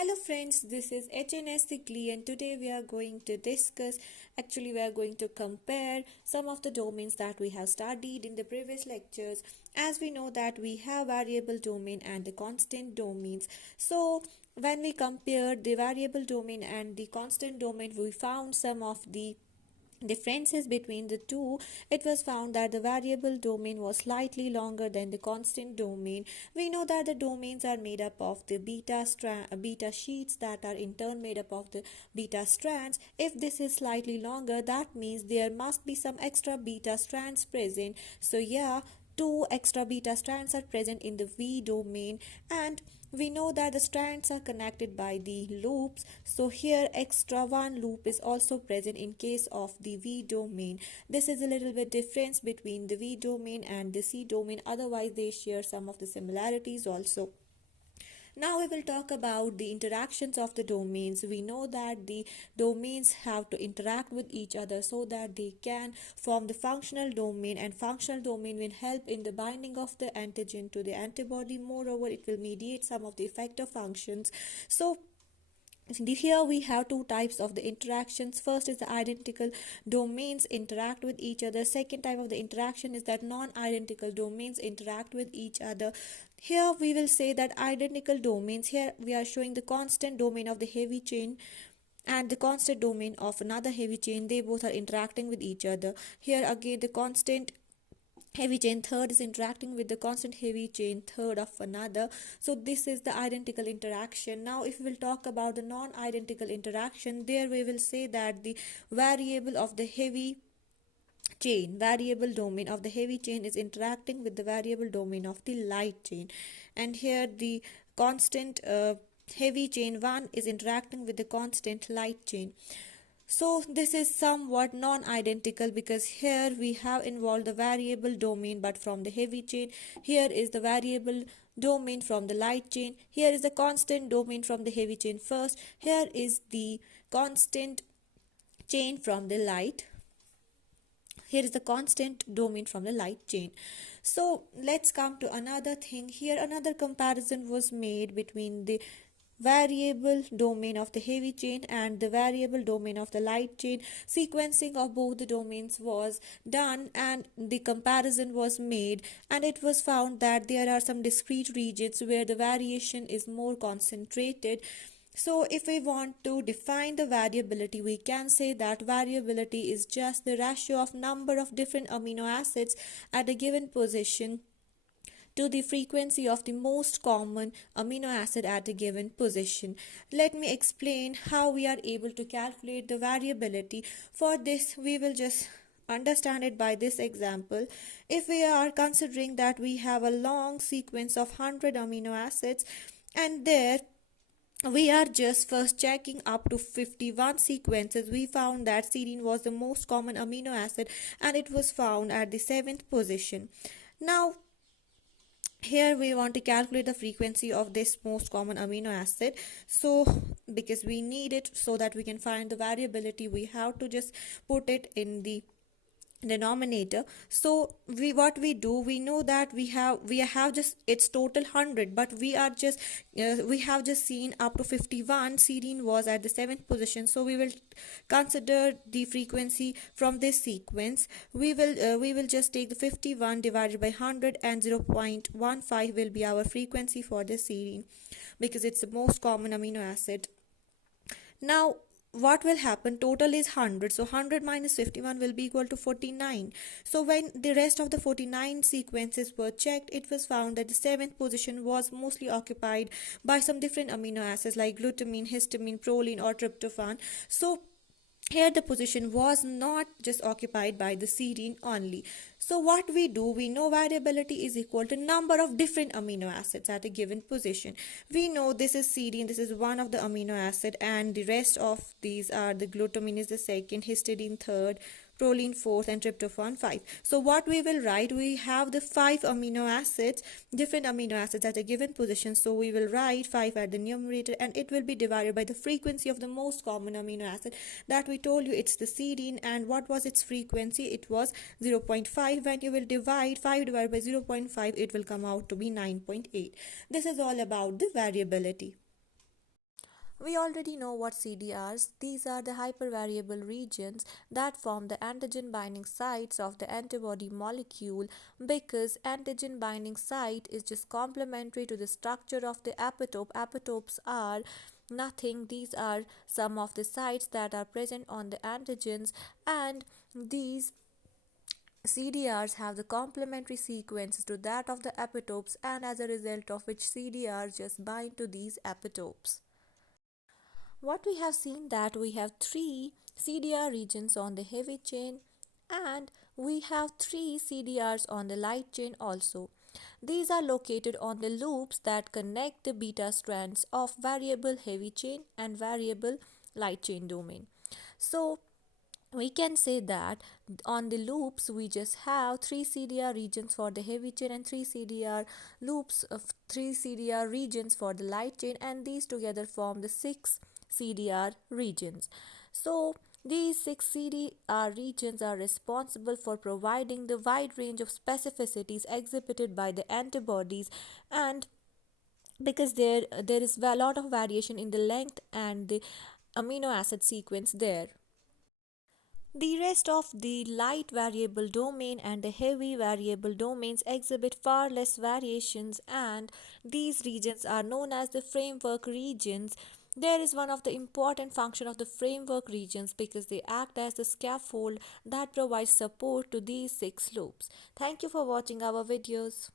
Hello friends, this is HNS Sikli and today we are going to discuss, we are going to compare some of the domains that we have studied in the previous lectures. As we know that we have variable domain and the constant domains. So when we compared the variable domain and the constant domain, we found some of the differences between the two. It was found that the variable domain was slightly longer than the constant domain. We know that the domains are made up of the beta sheets that are in turn made up of the beta strands. If this is slightly longer, that means there must be some extra beta strands present. So yeah, two extra beta strands are present in the V domain, and we know that the strands are connected by the loops. So here extra one loop is also present in case of the V domain. This is a little bit difference between the V domain and the C domain. Otherwise they share some of the similarities also. Now we will talk about the interactions of the domains. We know that the domains have to interact with each other so that they can form the functional domain, and functional domain will help in the binding of the antigen to the antibody. Moreover, it will mediate some of the effector functions. So here we have two types of the interactions. First is the identical domains interact with each other. Second type of the interaction is that non-identical domains interact with each other. Here we will say that identical domains, here we are showing the constant domain of the heavy chain and the constant domain of another heavy chain. They both are interacting with each other. Here again the constant heavy chain third is interacting with the constant heavy chain third of another. So this is the identical interaction. Now if we will talk about the non-identical interaction, there we will say that the variable of the heavy variable domain of the heavy chain is interacting with the variable domain of the light chain, and here the constant heavy chain 1 is interacting with the constant light chain. So this is somewhat non-identical because here we have involved the variable domain but from the heavy chain. Here is the variable domain from the light chain. Here is the constant domain from the heavy chain first. Here is the constant chain from the light. Here is the constant domain from the light chain. So let's come to another thing. Here another comparison was made between the variable domain of the heavy chain and the variable domain of the light chain. Sequencing of both the domains was done and the comparison was made, and it was found that there are some discrete regions where the variation is more concentrated. So if we want to define the variability, we can say that variability is just the ratio of number of different amino acids at a given position to the frequency of the most common amino acid at a given position. Let me explain how we are able to calculate the variability. For this, we will just understand it by this example. If we are considering that we have a long sequence of 100 amino acids, and there we are just first checking up to 51 sequences, we found that serine was the most common amino acid and it was found at the 7th position. Now here we want to calculate the frequency of this most common amino acid. So because we need it so that we can find the variability, we have to just put it in the denominator. So we know that we have just its total 100, but we have just seen up to 51. Serine was at the 7th position, so we will consider the frequency from this sequence. We will just take the 51 divided by 100, and 0.15 will be our frequency for the serine because it's the most common amino acid. Now what will happen? Total is 100, so 100 minus 51 will be equal to 49. So when the rest of the 49 sequences were checked, it was found that the 7th position was mostly occupied by some different amino acids like glutamine, histamine, proline or tryptophan. So here the position was not just occupied by the serine only. So what we do, we know variability is equal to number of different amino acids at a given position. We know this is serine, this is one of the amino acid, and the rest of these are the glutamine is the second, histidine third, proline fourth, and tryptophan 5. So what we will write, we have the 5 amino acids, different amino acids at a given position. So we will write 5 at the numerator, and it will be divided by the frequency of the most common amino acid that we told you it's the serine. And what was its frequency? It was 0.5. When you will divide 5 divided by 0.5, it will come out to be 9.8. This is all about the variability. We already know what CDRs. These are the hypervariable regions that form the antigen binding sites of the antibody molecule, because antigen binding site is just complementary to the structure of the epitope. Epitopes are nothing, these are some of the sites that are present on the antigens, and these CDRs have the complementary sequences to that of the epitopes, and as a result of which CDRs just bind to these epitopes. What we have seen that we have three CDR regions on the heavy chain, and we have three CDRs on the light chain also. These are located on the loops that connect the beta strands of variable heavy chain and variable light chain domain. So we can say that on the loops we just have 3 CDR regions for the heavy chain and 3 CDR loops of 3 CDR regions for the light chain, and these together form the 6 CDR regions. So these 6 CDR regions are responsible for providing the wide range of specificities exhibited by the antibodies, and because there is a lot of variation in the length and the amino acid sequence there. The rest of the light variable domain and the heavy variable domains exhibit far less variations, and these regions are known as the framework regions. There is one of the important function of the framework regions because they act as the scaffold that provides support to these 6 loops. Thank you for watching our videos.